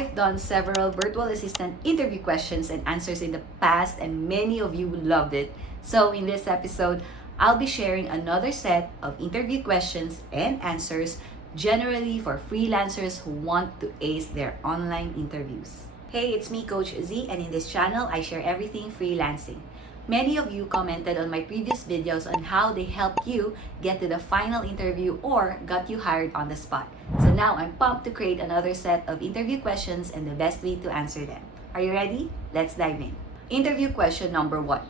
I've done several virtual assistant interview questions and answers in the past, and many of you loved it. So in this episode, I'll be sharing another set of interview questions and answers generally for freelancers who want to ace their online interviews. Hey, it's me, Coach Z, and in this channel, I share everything freelancing. Many of you commented on my previous videos on how they helped you get to the final interview or got you hired on the spot. So now I'm pumped to create another set of interview questions and the best way to answer them. Are you ready? Let's dive in. Interview question number 1.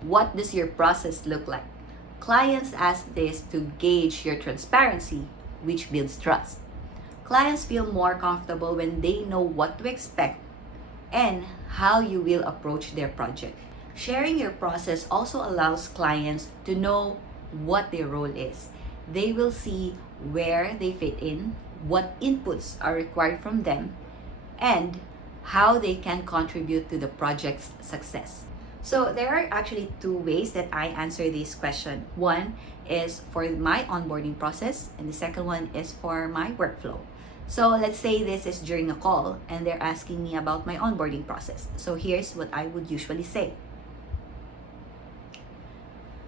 What does your process look like? Clients ask this to gauge your transparency, which builds trust. Clients feel more comfortable when they know what to expect and how you will approach their project. Sharing your process also allows clients to know what their role is. They will see where they fit in, what inputs are required from them, and how they can contribute to the project's success. So there are actually 2 ways that I answer this question. One is for my onboarding process, and the second one is for my workflow. So let's say this is during a call and they're asking me about my onboarding process. So here's what I would usually say.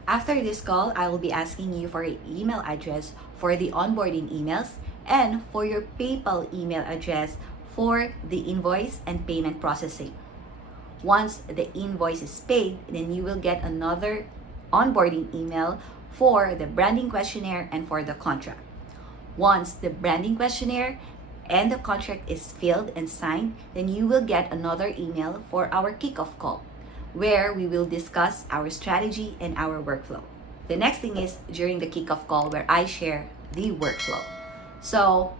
After this call, I will be asking you for your email address for the onboarding emails and for your PayPal email address for the invoice and payment processing. Once the invoice is paid, then you will get another onboarding email for the branding questionnaire and for the contract. Once the branding questionnaire and the contract is filled and signed, then you will get another email for our kickoff call, where we will discuss our strategy and our workflow. The next thing is during the kickoff call where I share the workflow. So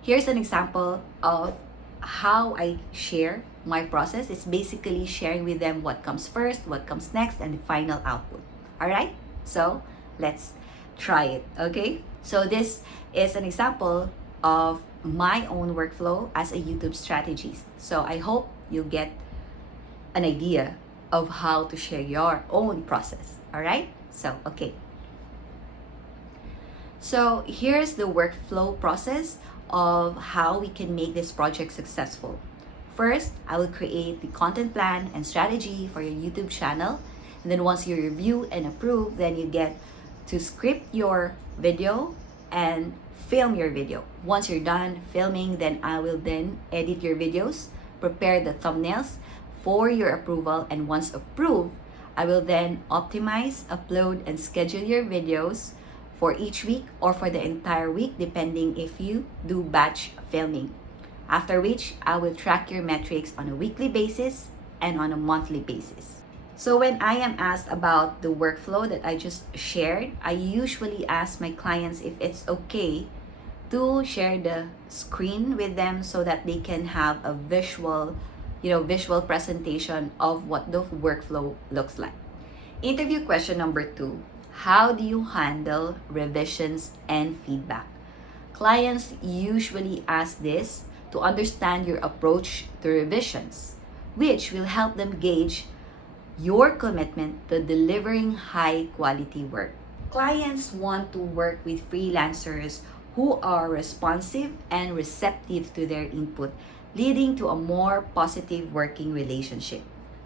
here's an example of how I share my process. It's basically sharing with them what comes first, what comes next, and the final output. All right? So let's try it, okay? So this is an example of my own workflow as a YouTube strategist. So I hope you get an idea of how to share your own process. All right? So, okay. So here's the workflow process of how we can make this project successful. First, I will create the content plan and strategy for your YouTube channel. And then once you review and approve, then you get to script your video and film your video. Once you're done filming, then I will then edit your videos, prepare the thumbnails for your approval, and once approved, I will then optimize, upload, and schedule your videos for each week or for the entire week, depending if you do batch filming. After which, I will track your metrics on a weekly basis and on a monthly basis. So when I am asked about the workflow that I just shared, I usually ask my clients if it's okay to share the screen with them so that they can have a visual presentation of what the workflow looks like. Interview question number 2. How do you handle revisions and feedback? Clients usually ask this to understand your approach to revisions, which will help them gauge your commitment to delivering high quality work. Clients want to work with freelancers who are responsive and receptive to their input, leading to a more positive working relationship.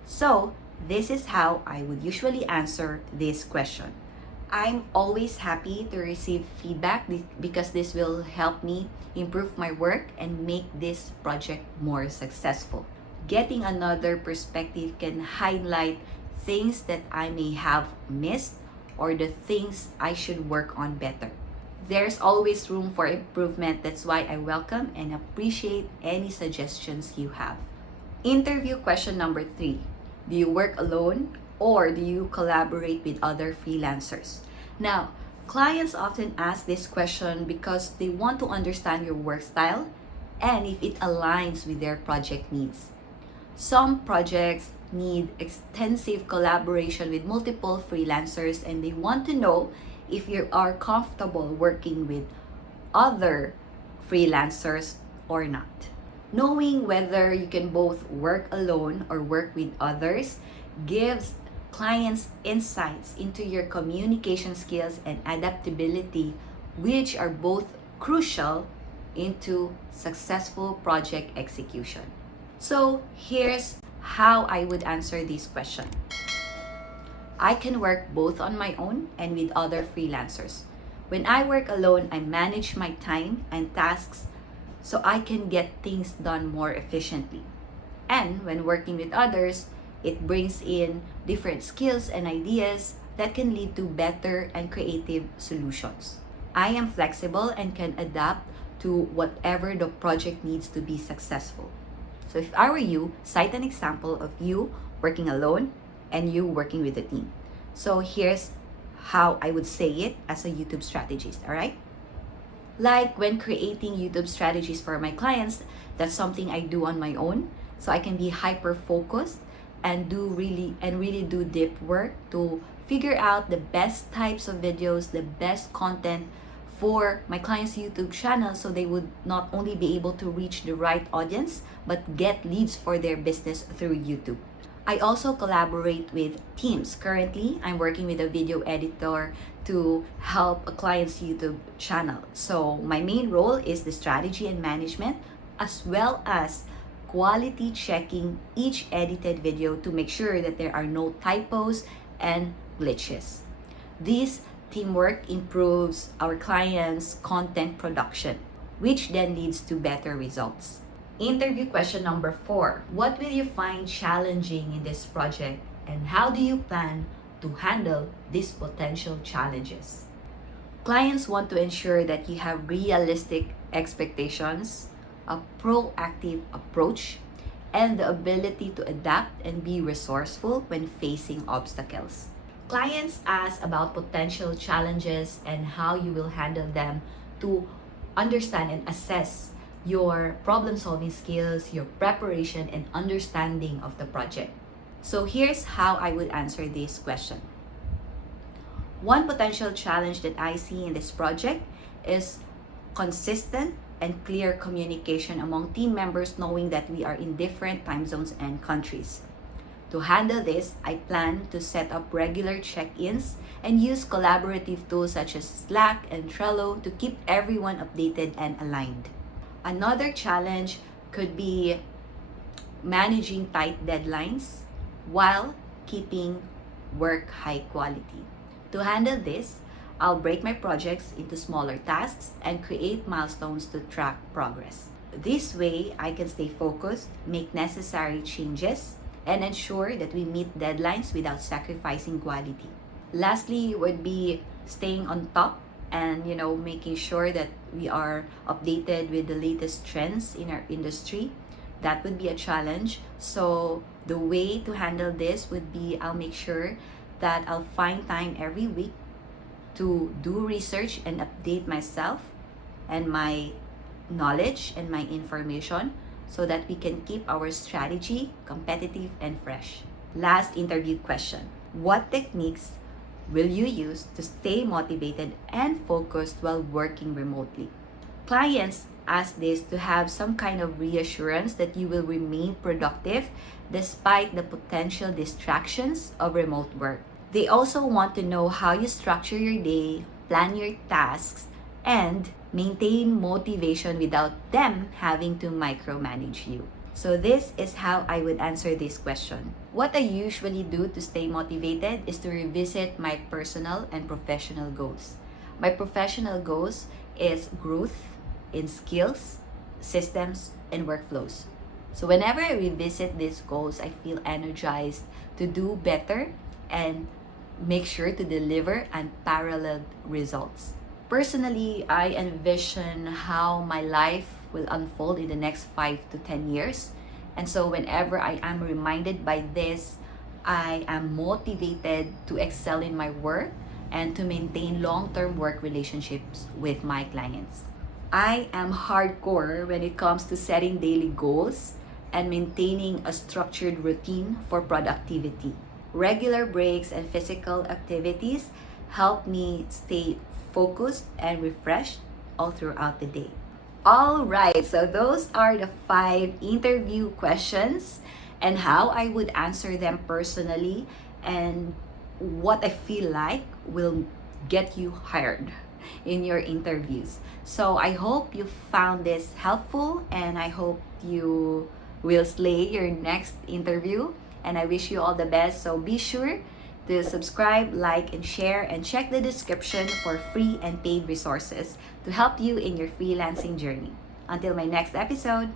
So, this is how I would usually answer this question. I'm always happy to receive feedback because this will help me improve my work and make this project more successful. Getting another perspective can highlight things that I may have missed or the things I should work on better. There's always room for improvement. That's why I welcome and appreciate any suggestions you have. Interview question number 3. Do you work alone or do you collaborate with other freelancers? Now, clients often ask this question because they want to understand your work style and if it aligns with their project needs. Some projects need extensive collaboration with multiple freelancers, and they want to know if you are comfortable working with other freelancers or not. Knowing whether you can both work alone or work with others gives clients insights into your communication skills and adaptability, which are both crucial into successful project execution. So here's how I would answer this question. I can work both on my own and with other freelancers. When I work alone, I manage my time and tasks so I can get things done more efficiently. And when working with others, it brings in different skills and ideas that can lead to better and creative solutions. I am flexible and can adapt to whatever the project needs to be successful. So if I were you, cite an example of you working alone and you working with a team. So here's how I would say it as a YouTube strategist, all right? Like when creating YouTube strategies for my clients, that's something I do on my own. So I can be hyper focused and really do deep work to figure out the best types of videos, the best content for my clients' YouTube channel, so they would not only be able to reach the right audience, but get leads for their business through YouTube. I also collaborate with teams. Currently, I'm working with a video editor to help a client's YouTube channel. So my main role is the strategy and management, as well as quality checking each edited video to make sure that there are no typos and glitches. This teamwork improves our clients' content production, which then leads to better results. Interview question number 4. What will you find challenging in this project, and how do you plan to handle these potential challenges? Clients want to ensure that you have realistic expectations, a proactive approach, and the ability to adapt and be resourceful when facing obstacles. Clients ask about potential challenges and how you will handle them to understand and assess your problem-solving skills, your preparation, and understanding of the project. So here's how I would answer this question. One potential challenge that I see in this project is consistent and clear communication among team members, knowing that we are in different time zones and countries. To handle this, I plan to set up regular check-ins and use collaborative tools such as Slack and Trello to keep everyone updated and aligned. Another challenge could be managing tight deadlines while keeping work high quality. To handle this, I'll break my projects into smaller tasks and create milestones to track progress. This way, I can stay focused, make necessary changes, and ensure that we meet deadlines without sacrificing quality. Lastly would be staying on top and making sure that we are updated with the latest trends in our industry. That would be a challenge. So the way to handle this would be, I'll make sure that I'll find time every week to do research and update myself and my knowledge and my information so that we can keep our strategy competitive and fresh. Last interview question. What techniques will you use to stay motivated and focused while working remotely? Clients ask this to have some kind of reassurance that you will remain productive despite the potential distractions of remote work. They also want to know how you structure your day, plan your tasks, and maintain motivation without them having to micromanage you. So this is how I would answer this question. What I usually do to stay motivated is to revisit my personal and professional goals. My professional goals is growth in skills, systems, and workflows. So whenever I revisit these goals, I feel energized to do better and make sure to deliver unparalleled results. Personally, I envision how my life will unfold in the next 5 to 10 years. And so whenever I am reminded by this, I am motivated to excel in my work and to maintain long-term work relationships with my clients. I am hardcore when it comes to setting daily goals and maintaining a structured routine for productivity. Regular breaks and physical activities help me stay focused and refreshed all throughout the day. All right, so those are the 5 interview questions and how I would answer them personally and what I feel like will get you hired. in your interviews. So I hope you found this helpful, and I hope you will slay your next interview. And I wish you all the best. So be sure to subscribe, like, and share, and check the description for free and paid resources to help you in your freelancing journey. Until my next episode.